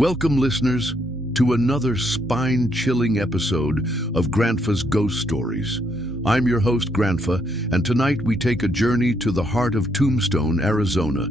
Welcome, listeners, to another spine-chilling episode of Grandfa's Ghost Stories. I'm your host, Grandfa, and tonight we take a journey to the heart of Tombstone, Arizona,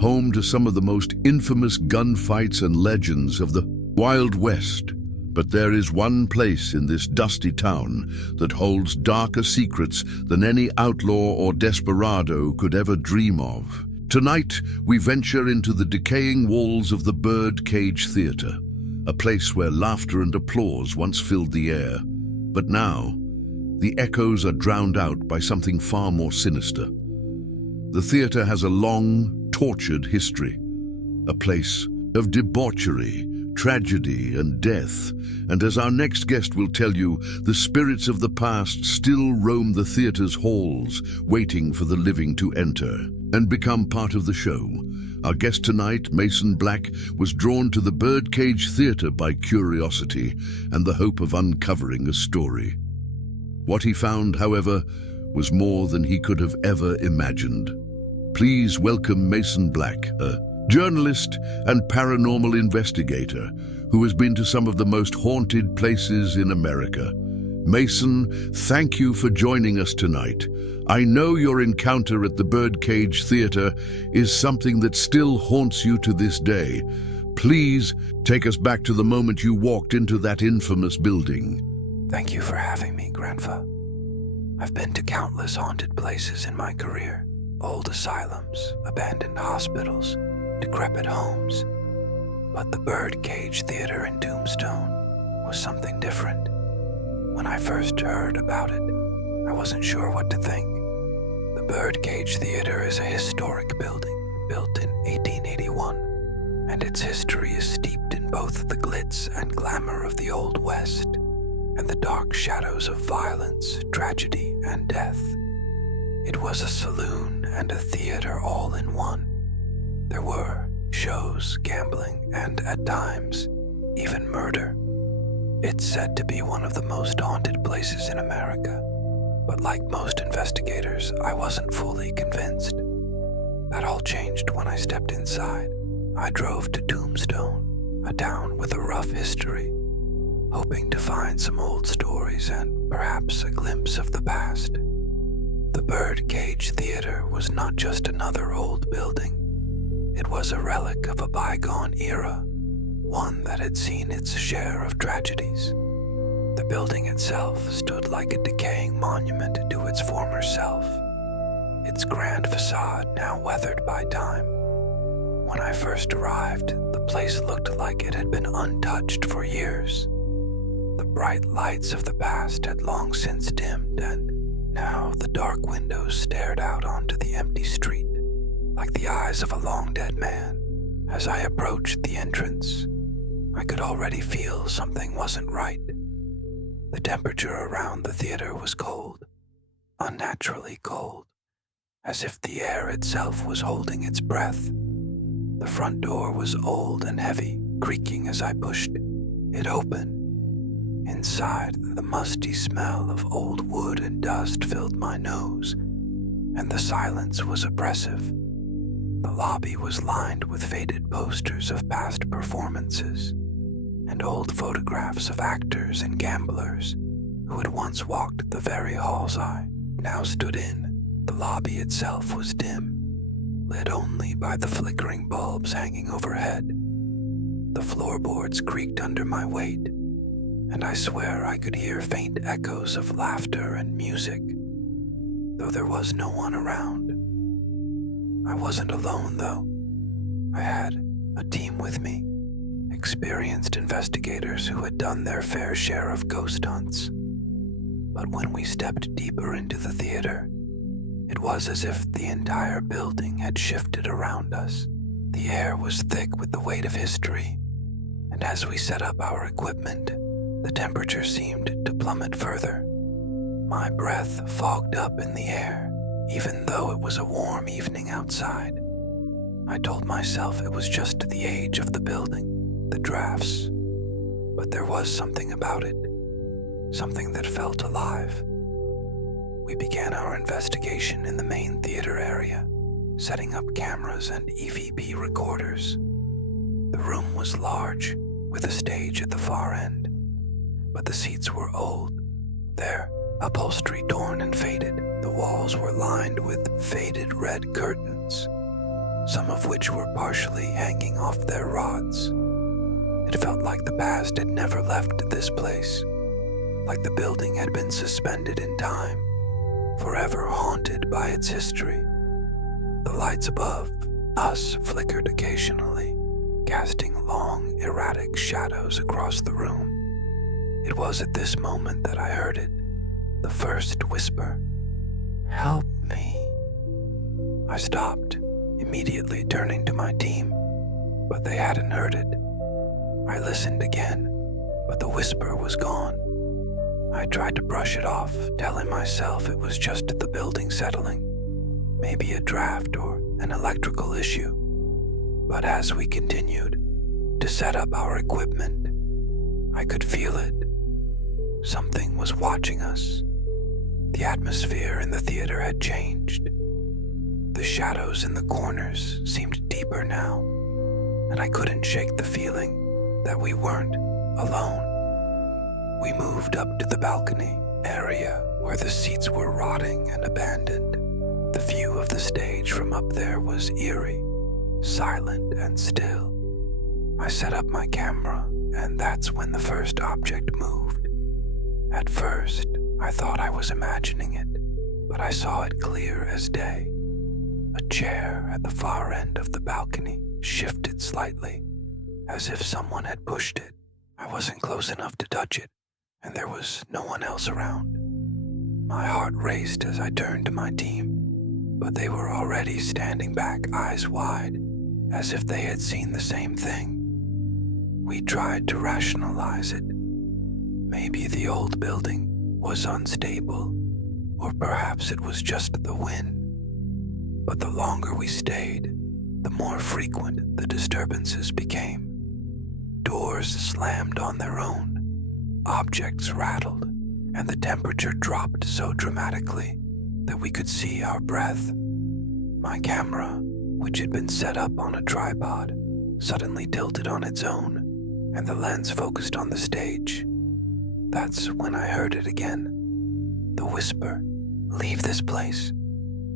home to some of the most infamous gunfights and legends of the Wild West. But there is one place in this dusty town that holds darker secrets than any outlaw or desperado could ever dream of. Tonight, we venture into the decaying walls of the Birdcage Theatre, a place where laughter and applause once filled the air. But now, the echoes are drowned out by something far more sinister. The theatre has a long, tortured history, a place of debauchery, tragedy, and death. And as our next guest will tell you, the spirits of the past still roam the theatre's halls, waiting for the living to enter and become part of the show. Our guest tonight, Mason Black, was drawn to the Birdcage Theatre by curiosity and the hope of uncovering a story. What he found, however, was more than he could have ever imagined. Please welcome Mason Black, a journalist and paranormal investigator who has been to some of the most haunted places in America. Mason, thank you for joining us tonight. I know your encounter at the Birdcage Theatre is something that still haunts you to this day. Please take us back to the moment you walked into that infamous building. Thank you for having me, Grandfa. I've been to countless haunted places in my career. Old asylums, abandoned hospitals, decrepit homes. But the Birdcage Theatre in Tombstone was something different. When I first heard about it, I wasn't sure what to think. The Birdcage Theatre is a historic building built in 1881, and its history is steeped in both the glitz and glamour of the Old West and the dark shadows of violence, tragedy, and death. It was a saloon and a theater all in one. There were shows, gambling, and at times, even murder. It's said to be one of the most haunted places in America, but like most investigators, I wasn't fully convinced. That all changed when I stepped inside. I drove to Tombstone, a town with a rough history, hoping to find some old stories and perhaps a glimpse of the past. The Birdcage Theatre was not just another old building. It was a relic of a bygone era, one that had seen its share of tragedies. The building itself stood like a decaying monument to its former self, its grand facade now weathered by time. When I first arrived, the place looked like it had been untouched for years. The bright lights of the past had long since dimmed, and now the dark windows stared out onto the empty street, like the eyes of a long-dead man. As I approached the entrance, I could already feel something wasn't right. The temperature around the theater was cold, unnaturally cold, as if the air itself was holding its breath. The front door was old and heavy, creaking as I pushed it open. Inside, the musty smell of old wood and dust filled my nose, and the silence was oppressive. The lobby was lined with faded posters of past performances and old photographs of actors and gamblers who had once walked the very halls I now stood in. The lobby itself was dim, lit only by the flickering bulbs hanging overhead. The floorboards creaked under my weight, and I swear I could hear faint echoes of laughter and music, though there was no one around. I wasn't alone, though. I had a team with me, experienced investigators who had done their fair share of ghost hunts. But when we stepped deeper into the theater, it was as if the entire building had shifted around us. The air was thick with the weight of history, and as we set up our equipment, the temperature seemed to plummet further. My breath fogged up in the air, even though it was a warm evening outside. I told myself it was just the age of the building, the drafts, but there was something about it, something that felt alive. We began our investigation in the main theater area, setting up cameras and EVP recorders. The room was large, with a stage at the far end, but the seats were old, their upholstery torn and faded. The walls were lined with faded red curtains, some of which were partially hanging off their rods. It felt like the past had never left this place, like the building had been suspended in time, forever haunted by its history. The lights above us flickered occasionally, casting long, erratic shadows across the room. It was at this moment that I heard it, the first whisper. "Help me." I stopped, immediately turning to my team, but they hadn't heard it. I listened again, but the whisper was gone. I tried to brush it off, telling myself it was just the building settling, maybe a draft or an electrical issue. But as we continued to set up our equipment, I could feel it. Something was watching us. The atmosphere in the theater had changed. The shadows in the corners seemed deeper now, and I couldn't shake the feeling that we weren't alone. We moved up to the balcony area where the seats were rotting and abandoned. The view of the stage from up there was eerie, silent and still. I set up my camera, and that's when the first object moved. At first, I thought I was imagining it, but I saw it clear as day. A chair at the far end of the balcony shifted slightly, as if someone had pushed it. I wasn't close enough to touch it, and there was no one else around. My heart raced as I turned to my team, but they were already standing back, eyes wide, as if they had seen the same thing. We tried to rationalize it. Maybe the old building was unstable, or perhaps it was just the wind. But the longer we stayed, the more frequent the disturbances became. Doors slammed on their own, objects rattled, and the temperature dropped so dramatically that we could see our breath. My camera, which had been set up on a tripod, suddenly tilted on its own, and the lens focused on the stage. That's when I heard it again. The whisper, "Leave this place."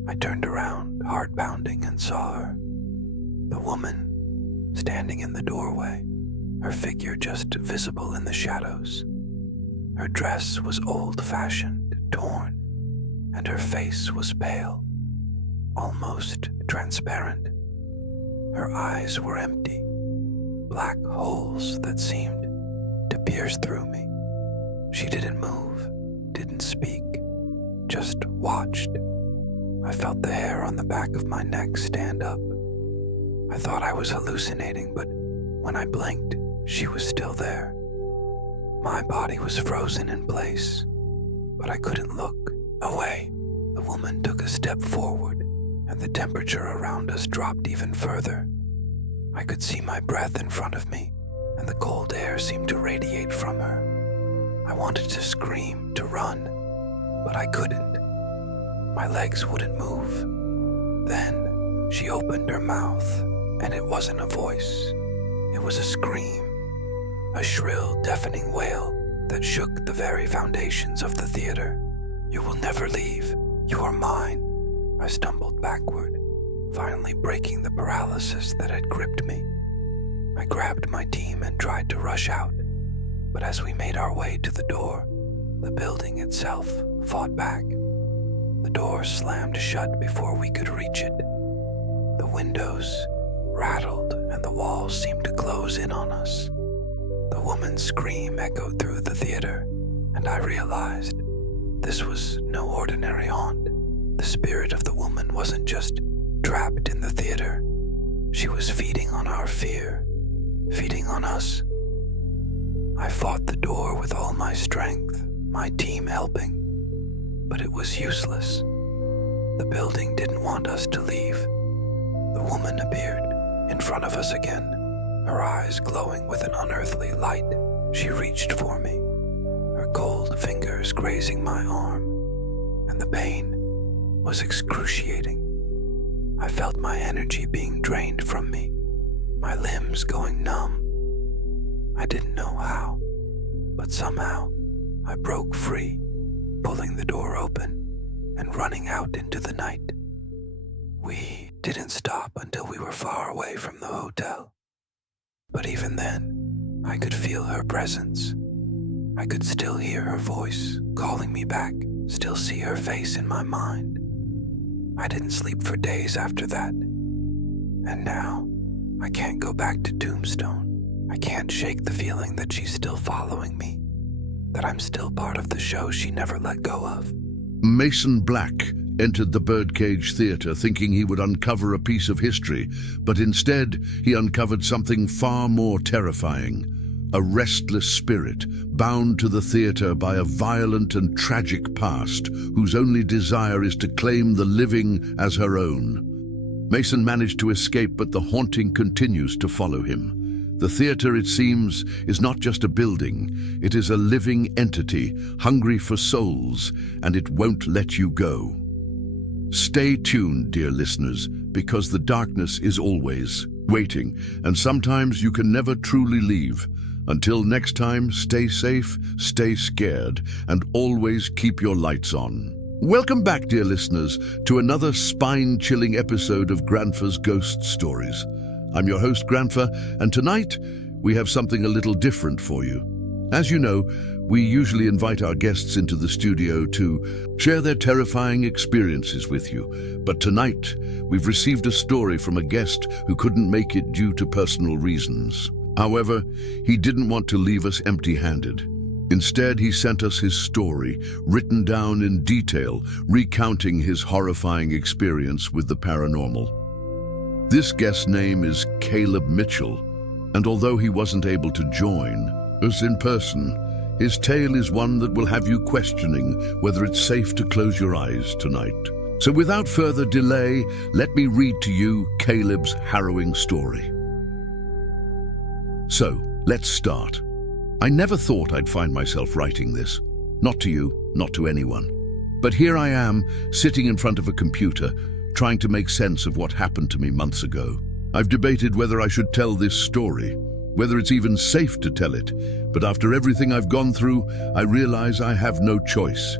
I turned around, heart pounding, and saw her. The woman, standing in the doorway, her figure just visible in the shadows. Her dress was old-fashioned, torn, and her face was pale, almost transparent. Her eyes were empty, black holes that seemed to pierce through me. She didn't move, didn't speak, just watched. I felt the hair on the back of my neck stand up. I thought I was hallucinating, but when I blinked, she was still there. My body was frozen in place, but I couldn't look away. The woman took a step forward, and the temperature around us dropped even further. I could see my breath in front of me, and the cold air seemed to radiate from her. I wanted to scream, to run, but I couldn't. My legs wouldn't move. Then she opened her mouth, and it wasn't a voice. It was a scream, a shrill, deafening wail that shook the very foundations of the theater. "You will never leave. You are mine." I stumbled backward, finally breaking the paralysis that had gripped me. I grabbed my team and tried to rush out, but as we made our way to the door, the building itself fought back. The door slammed shut before we could reach it. The windows rattled and the walls seemed to close in on us. The woman's scream echoed through the theater, and I realized this was no ordinary haunt. The spirit of the woman wasn't just trapped in the theater. She was feeding on our fear, feeding on us. I fought the door with all my strength, my team helping, but it was useless. The building didn't want us to leave. The woman appeared in front of us again, her eyes glowing with an unearthly light. She reached for me, her cold fingers grazing my arm, and the pain was excruciating. I felt my energy being drained from me, my limbs going numb. I didn't know how, but somehow I broke free, pulling the door open and running out into the night. We didn't stop until we were far away from the hotel. But even then, I could feel her presence. I could still hear her voice calling me back, still see her face in my mind. I didn't sleep for days after that. And now, I can't go back to Tombstone. I can't shake the feeling that she's still following me, that I'm still part of the show she never let go of. Mason Black entered the Birdcage Theatre thinking he would uncover a piece of history, but instead he uncovered something far more terrifying. A restless spirit bound to the theatre by a violent and tragic past, whose only desire is to claim the living as her own. Mason managed to escape, but the haunting continues to follow him. The theatre, it seems, is not just a building. It is a living entity, hungry for souls, and it won't let you go. Stay tuned, dear listeners, because the darkness is always waiting, and sometimes you can never truly leave. Until next time, stay safe, stay scared, and always keep your lights on. Welcome back, dear listeners, to another spine-chilling episode of Granfa's Ghost Stories. I'm your host, Granfa, and tonight we have something a little different for you. As you know, we usually invite our guests into the studio to share their terrifying experiences with you. But tonight, we've received a story from a guest who couldn't make it due to personal reasons. However, he didn't want to leave us empty-handed. Instead, he sent us his story, written down in detail, recounting his horrifying experience with the paranormal. This guest's name is Caleb Mitchell, and although he wasn't able to join us in person, his tale is one that will have you questioning whether it's safe to close your eyes tonight. So without further delay, let me read to you Caleb's harrowing story. So, let's start. I never thought I'd find myself writing this. Not to you, not to anyone. But here I am, sitting in front of a computer, trying to make sense of what happened to me months ago. I've debated whether I should tell this story, whether it's even safe to tell it, but after everything I've gone through, I realize I have no choice.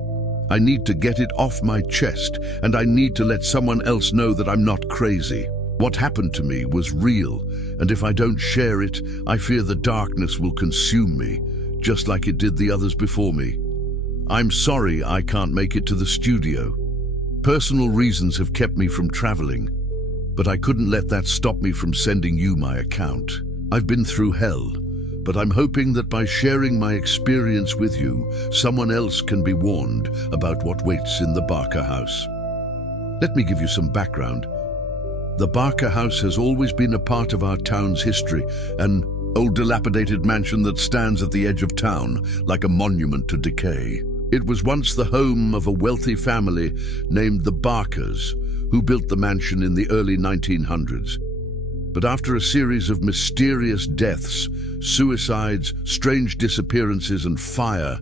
I need to get it off my chest, and I need to let someone else know that I'm not crazy. What happened to me was real, and if I don't share it, I fear the darkness will consume me, just like it did the others before me. I'm sorry I can't make it to the studio. Personal reasons have kept me from traveling, but I couldn't let that stop me from sending you my account. I've been through hell, but I'm hoping that by sharing my experience with you, someone else can be warned about what waits in the Barker house. Let me give you some background. The Barker house has always been a part of our town's history, an old dilapidated mansion that stands at the edge of town like a monument to decay. It was once the home of a wealthy family named the Barkers, who built the mansion in the early 1900s. But after a series of mysterious deaths, suicides, strange disappearances, and fire,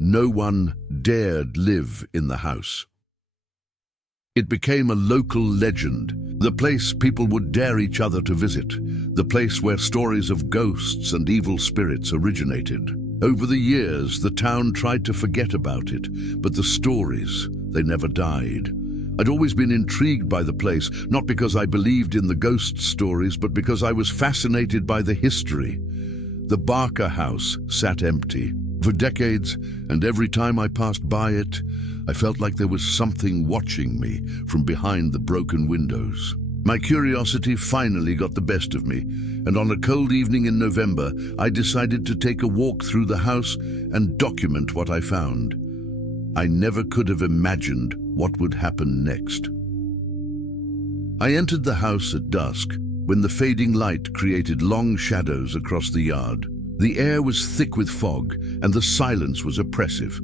no one dared live in the house. It became a local legend, the place people would dare each other to visit, the place where stories of ghosts and evil spirits originated. Over the years, the town tried to forget about it, but the stories, they never died. I'd always been intrigued by the place, not because I believed in the ghost stories, but because I was fascinated by the history. The Barker house sat empty for decades, and every time I passed by it, I felt like there was something watching me from behind the broken windows. My curiosity finally got the best of me, and on a cold evening in November, I decided to take a walk through the house and document what I found. I never could have imagined what would happen next. I entered the house at dusk, when the fading light created long shadows across the yard. The air was thick with fog, and the silence was oppressive.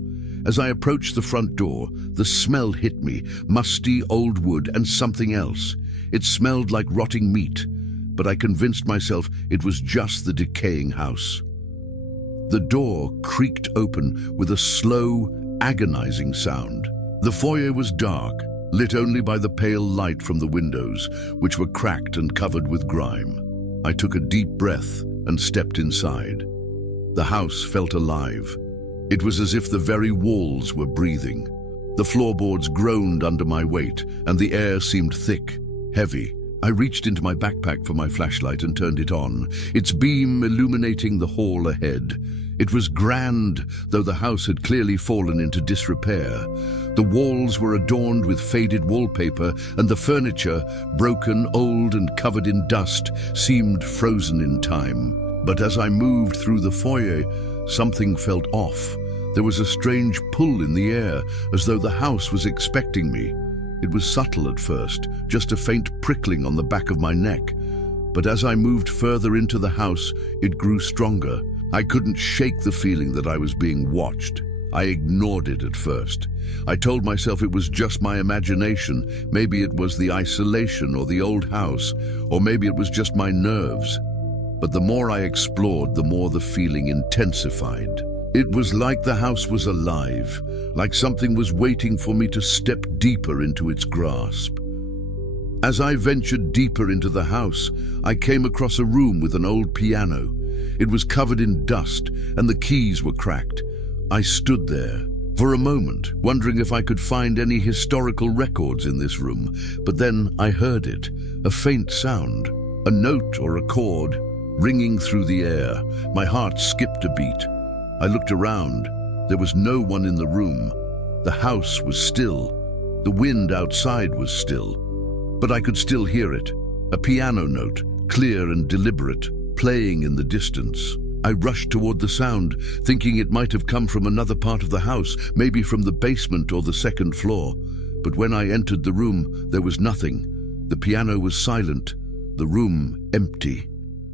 As I approached the front door, the smell hit me, musty old wood and something else. It smelled like rotting meat, but I convinced myself it was just the decaying house. The door creaked open with a slow, agonizing sound. The foyer was dark, lit only by the pale light from the windows, which were cracked and covered with grime. I took a deep breath and stepped inside. The house felt alive. It was as if the very walls were breathing. The floorboards groaned under my weight, and the air seemed thick, heavy. I reached into my backpack for my flashlight and turned it on, its beam illuminating the hall ahead. It was grand, though the house had clearly fallen into disrepair. The walls were adorned with faded wallpaper, and the furniture, broken, old, and covered in dust, seemed frozen in time. But as I moved through the foyer, something felt off. There was a strange pull in the air, as though the house was expecting me. It was subtle at first, just a faint prickling on the back of my neck. But as I moved further into the house, it grew stronger. I couldn't shake the feeling that I was being watched. I ignored it at first. I told myself it was just my imagination. Maybe it was the isolation or the old house, or maybe it was just my nerves. But the more I explored, the more the feeling intensified. It was like the house was alive, like something was waiting for me to step deeper into its grasp. As I ventured deeper into the house, I came across a room with an old piano. It was covered in dust, and the keys were cracked. I stood there for a moment, wondering if I could find any historical records in this room, but then I heard it, a faint sound, a note or a chord, ringing through the air. My heart skipped a beat. I looked around. There was no one in the room. The house was still. The wind outside was still. But I could still hear it, a piano note, clear and deliberate, playing in the distance. I rushed toward the sound, thinking it might have come from another part of the house, maybe from the basement or the second floor. But when I entered the room, there was nothing. The piano was silent, the room empty.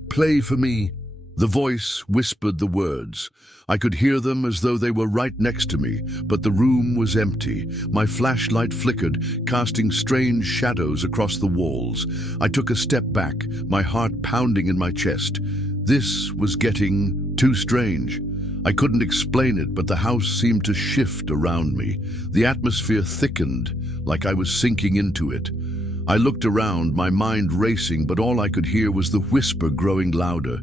"Play for me." The voice whispered the words. I could hear them as though they were right next to me, but the room was empty. My flashlight flickered, casting strange shadows across the walls. I took a step back, my heart pounding in my chest. This was getting too strange. I couldn't explain it, but the house seemed to shift around me. The atmosphere thickened, like I was sinking into it. I looked around, my mind racing, but all I could hear was the whisper growing louder.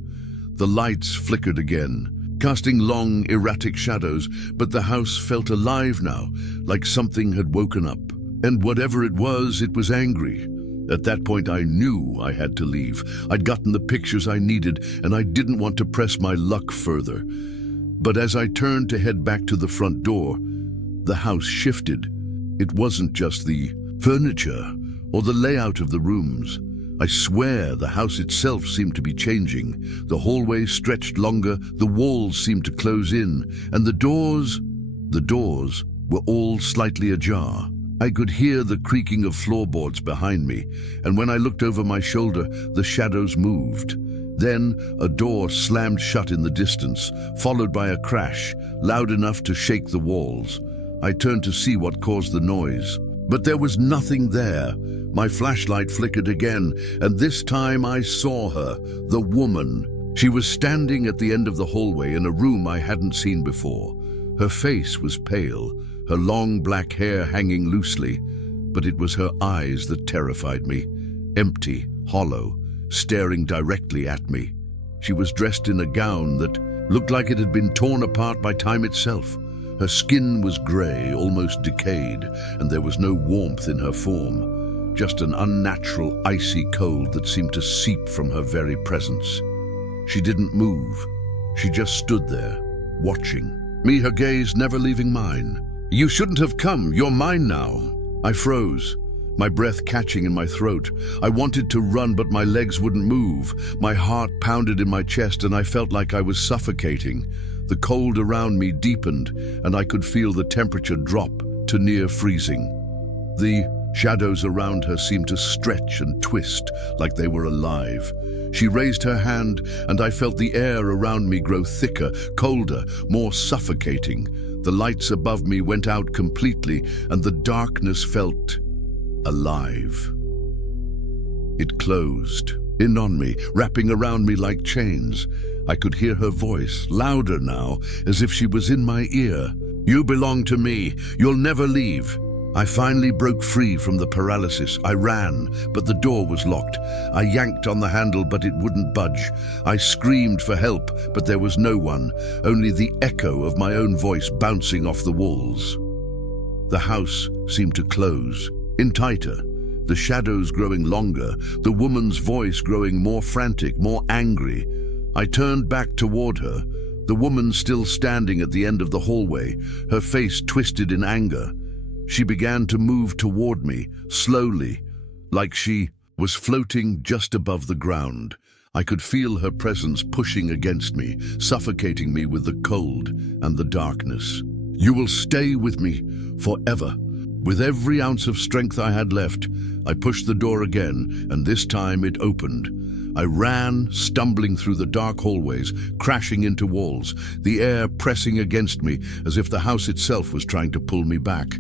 The lights flickered again, casting long, erratic shadows, but the house felt alive now, like something had woken up. And whatever it was angry. At that point, I knew I had to leave. I'd gotten the pictures I needed, and I didn't want to press my luck further. But as I turned to head back to the front door, the house shifted. It wasn't just the furniture or the layout of the rooms. I swear the house itself seemed to be changing. The hallways stretched longer, the walls seemed to close in, and the doors were all slightly ajar. I could hear the creaking of floorboards behind me, and when I looked over my shoulder, the shadows moved. Then a door slammed shut in the distance, followed by a crash, loud enough to shake the walls. I turned to see what caused the noise, but there was nothing there. My flashlight flickered again, and this time I saw her, the woman. She was standing at the end of the hallway in a room I hadn't seen before. Her face was pale, her long black hair hanging loosely, but it was her eyes that terrified me, empty, hollow, staring directly at me. She was dressed in a gown that looked like it had been torn apart by time itself. Her skin was gray, almost decayed, and there was no warmth in her form, just an unnatural, icy cold that seemed to seep from her very presence. She didn't move. She just stood there, watching me, her gaze never leaving mine. "You shouldn't have come. You're mine now." I froze, my breath catching in my throat. I wanted to run, but my legs wouldn't move. My heart pounded in my chest, and I felt like I was suffocating. The cold around me deepened, and I could feel the temperature drop to near freezing. The shadows around her seemed to stretch and twist like they were alive. She raised her hand, and I felt the air around me grow thicker, colder, more suffocating. The lights above me went out completely, and the darkness felt alive. It closed in on me, wrapping around me like chains. I could hear her voice, louder now, as if she was in my ear. "You belong to me. You'll never leave." I finally broke free from the paralysis. I ran, but the door was locked. I yanked on the handle, but it wouldn't budge. I screamed for help, but there was no one, only the echo of my own voice bouncing off the walls. The house seemed to close, in tighter, the shadows growing longer, the woman's voice growing more frantic, more angry. I turned back toward her, the woman still standing at the end of the hallway, her face twisted in anger. She began to move toward me, slowly, like she was floating just above the ground. I could feel her presence pushing against me, suffocating me with the cold and the darkness. "You will stay with me forever." With every ounce of strength I had left, I pushed the door again, and this time it opened. I ran, stumbling through the dark hallways, crashing into walls, the air pressing against me as if the house itself was trying to pull me back.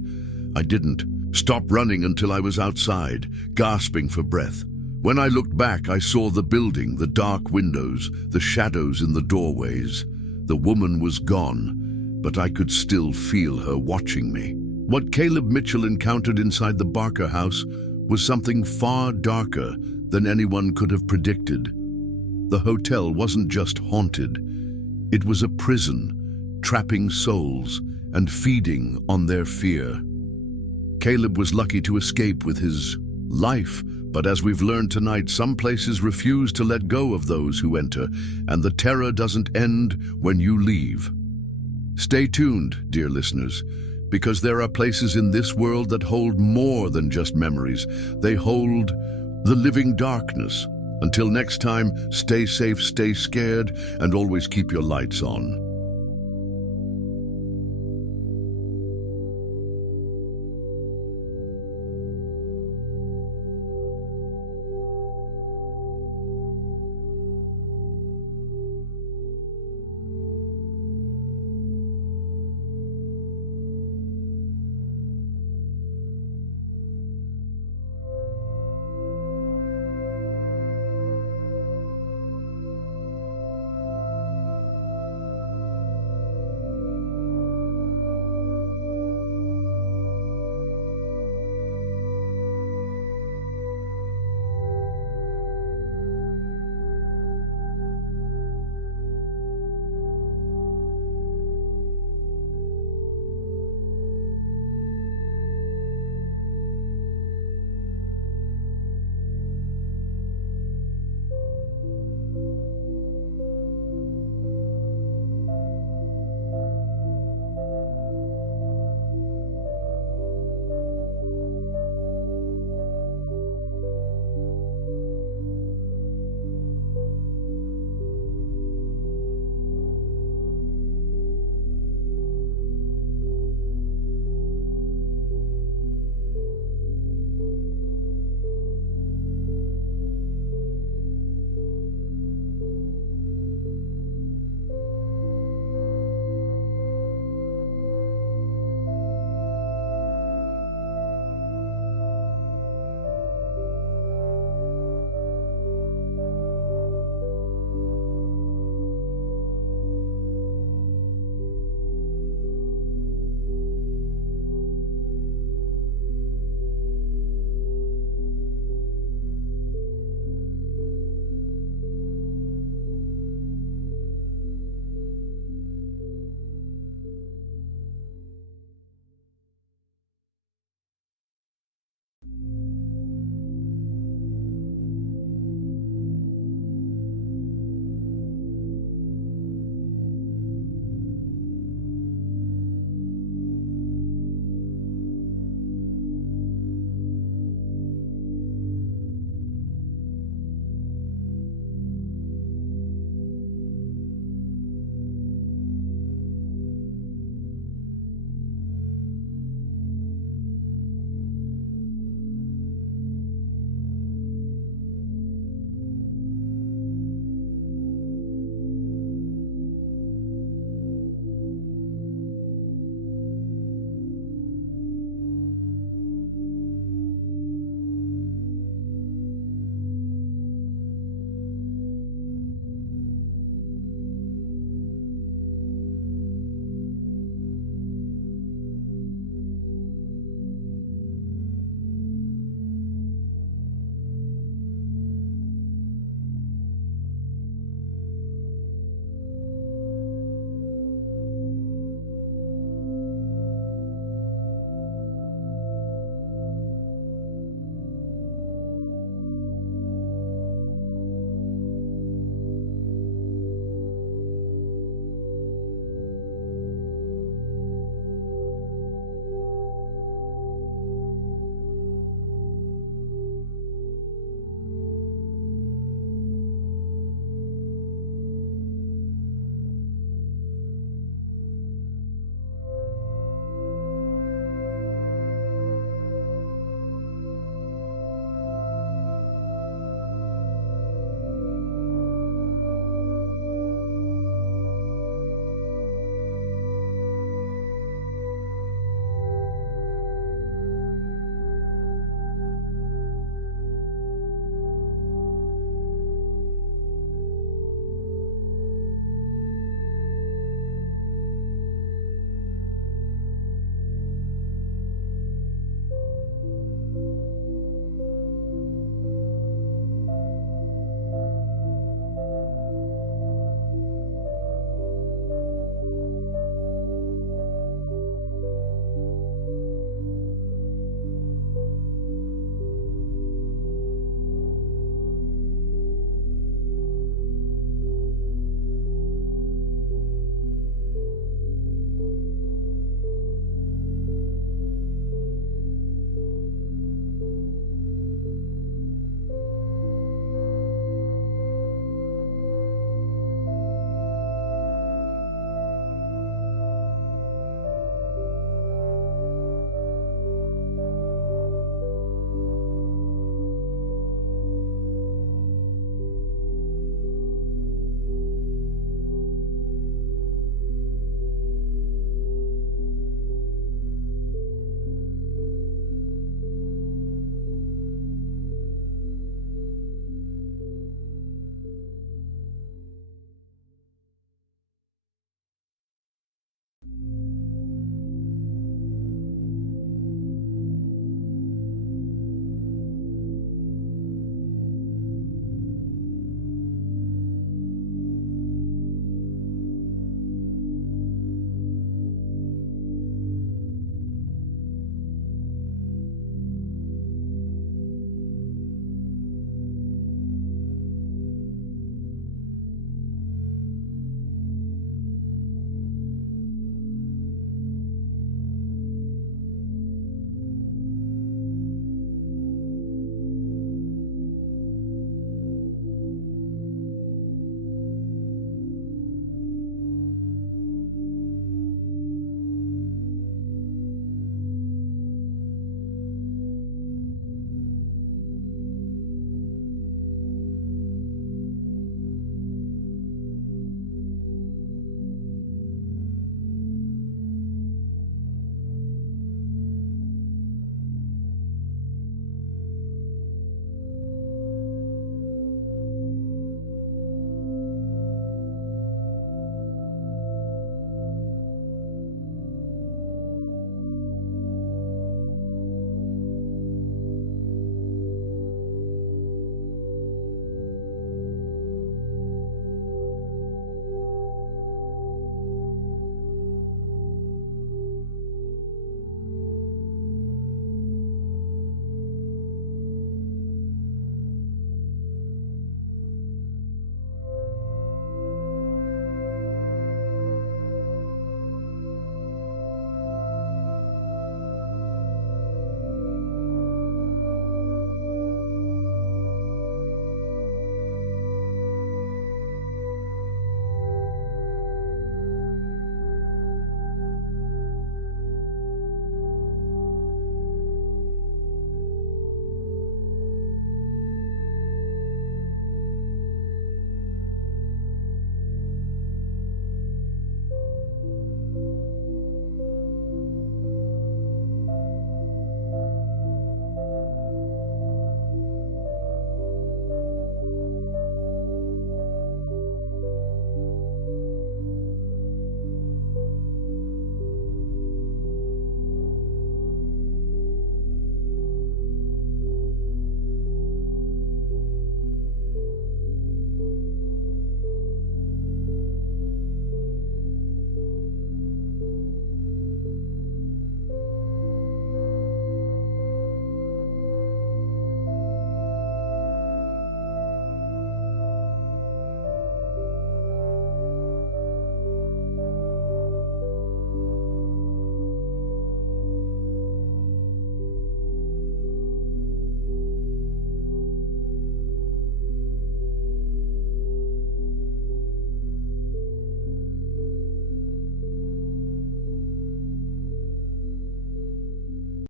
I didn't stop running until I was outside, gasping for breath. When I looked back, I saw the building, the dark windows, the shadows in the doorways. The woman was gone, but I could still feel her watching me. What Caleb Mitchell encountered inside the Barker house was something far darker than anyone could have predicted. The hotel wasn't just haunted. It was a prison, trapping souls and feeding on their fear. Caleb was lucky to escape with his life, but as we've learned tonight, some places refuse to let go of those who enter, and the terror doesn't end when you leave. Stay tuned, dear listeners, because there are places in this world that hold more than just memories. They hold the living darkness. Until next time, stay safe, stay scared, and always keep your lights on.